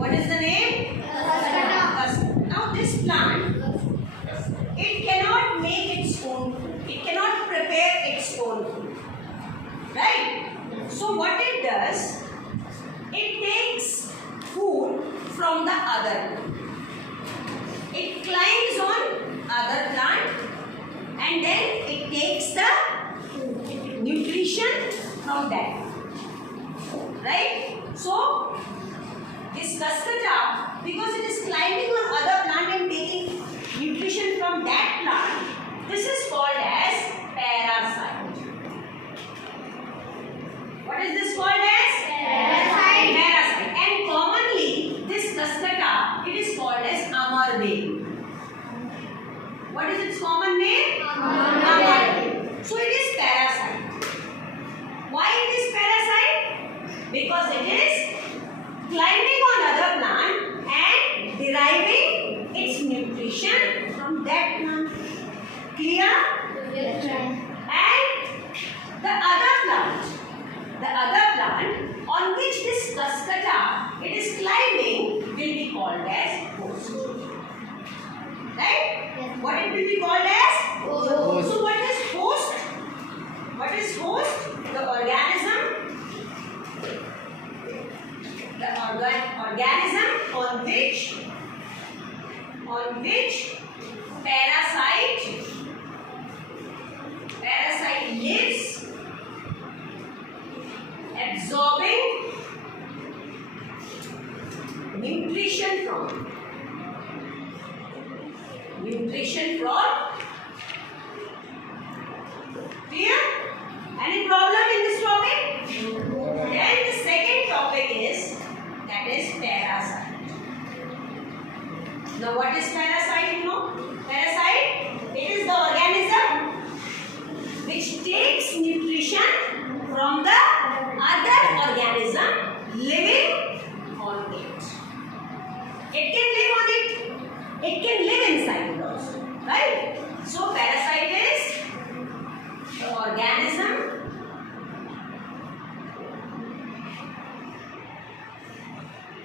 What is the name? Custard. Now this plant, it cannot make its own food. It cannot prepare its own food. Right? So what it does, it takes food from the other plant. It climbs on other plant and then it takes the nutrition from that. Right? So this custard, because it is climbing on other plant and taking nutrition from that plant, this is called as parasite. What is this called as? Parasite. Parasite. And commonly this custard, it is called as amardev. What is its common name? Amardev. So it is parasite. Why it is parasite? Because it is climbing on other plant and deriving its nutrition from that plant. Clear? Yes. And the other plant on which this custard it is climbing will be called as host. Right? Yes. What it will be called as? Host. So what is host? What is host? The organism. The organism on which parasite lives, absorbing nutrition from. Clear? Any problem in this topic? Then the second topic is, that is parasite. Now what is parasite, you know? Parasite, it is the organism which takes nutrition from the other organism living on it. It can live on it. It can live inside it also. Right? So parasite is the organism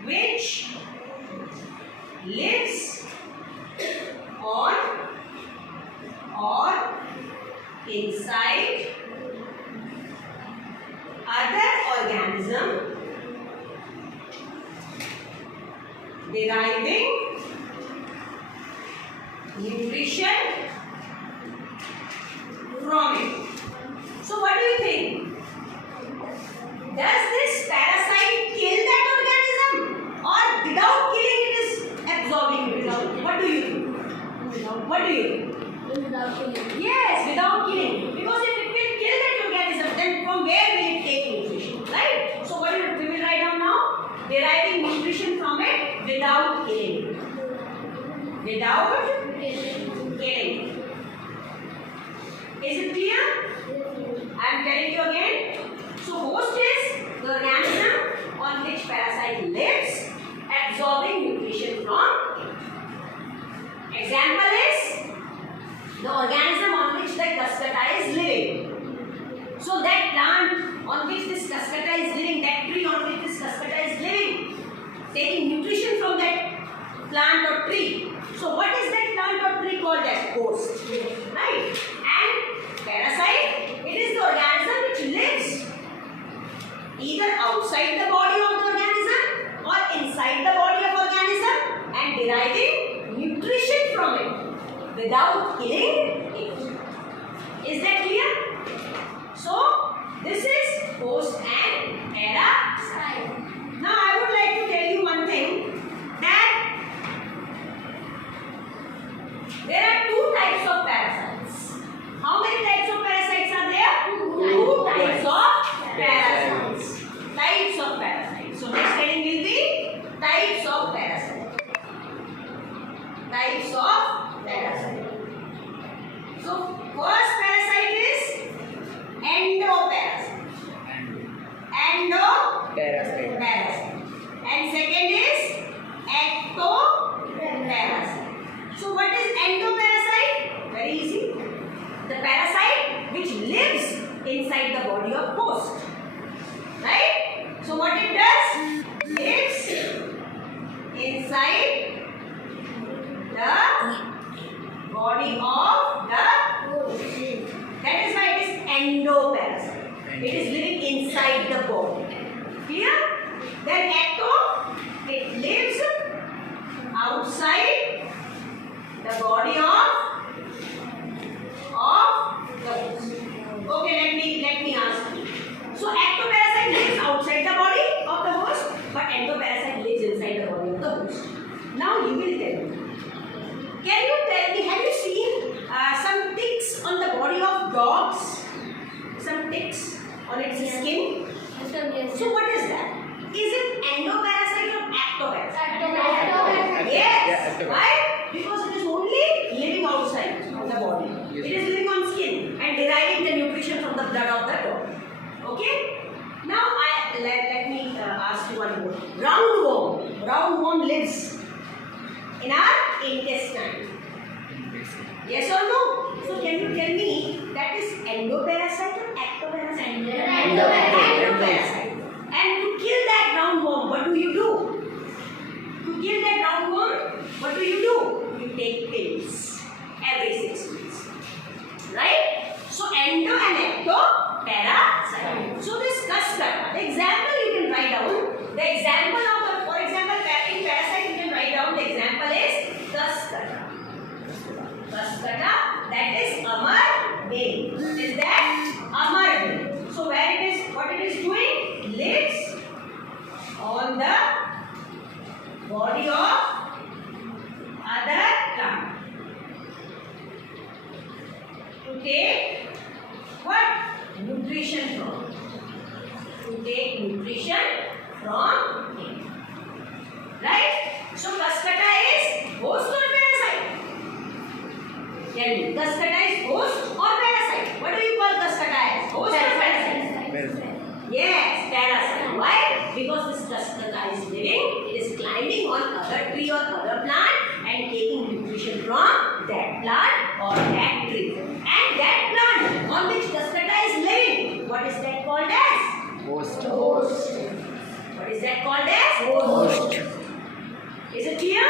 which lives on or inside other organism, deriving nutrition from it. So what do you think? Does this parasite kill that organism, or without killing it is absorbing nutrition? What do you think? What do you think? Without killing. Yes, without killing. Because if it will kill that organism, then from where will it take nutrition? Right? So what we will write down now? Deriving nutrition from it without killing. Without killing. Is it clear? I am telling you again. So host is the organism on which parasite lives, absorbing nutrition from it. Example is the organism on which the cuscata is living. So that plant on which this cuscata is living, that tree on which this cuscata is living, taking nutrition from that plant or tree. So what is that plant or tree called as? Host. Right? And parasite, it is the organism which lives either outside the body of the organism or inside the body of organism and deriving nutrition from it without killing it. Is that clear? So this is host and parasite. Now I would like to tell you one thing, that there are two types of parasites. How many types of parasites are there? Two types of parasites. Types of parasites. So next heading will be types of parasites. Types of parasites. outside the body of the host. Okay, let me ask you. So ectoparasite lives outside the body of the host, but endoparasite lives inside the body of the host. Now you will tell me. Can you tell me, have you seen some ticks on the body of dogs? Some ticks on its skin? Yes. So what is that? Is it endoparasite or ectoparasite? Ectoparasite. Yes. Yeah, Why? Because it is only living outside of the body. Yes. It is living on skin and deriving the nutrition from the blood of the dog. Okay? Now let me ask you one more. Roundworm. Roundworm lives in our intestine. Yes or no? So can you tell me that is endoparasite or ectoparasite? Endoparasite. And to kill that roundworm, what do you do? To kill that roundworm, what do? You take pills every 6 weeks. Right? So endo and ecto, parasite. So this cascata, the example you can write down, the example of the, for example, in parasite you can write down the example is cascata. Cascata, that is Amar Bain. Is that Amar Bain? So where it is, what it is doing? Lives on the body of other plant to take what? Nutrition from. To take nutrition from it. Right? So cascata is host or parasite? Tell me, cascata is host or parasite? What do you call cascata as? Host or parasite? Yes, parasite. Why? Because this cascata is living, it is climbing on other tree or other plant and taking nutrition from that plant or that tree. And that plant on which cascata is living, what is that called as? Host. Host. What is that called as? Host. Is it clear?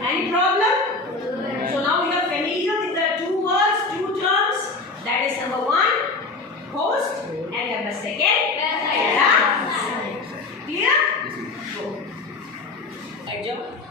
Any problem? So now you are familiar with the two words, two terms. That is number one, host, and number second, parasite. Clear? Go. Right, Joe?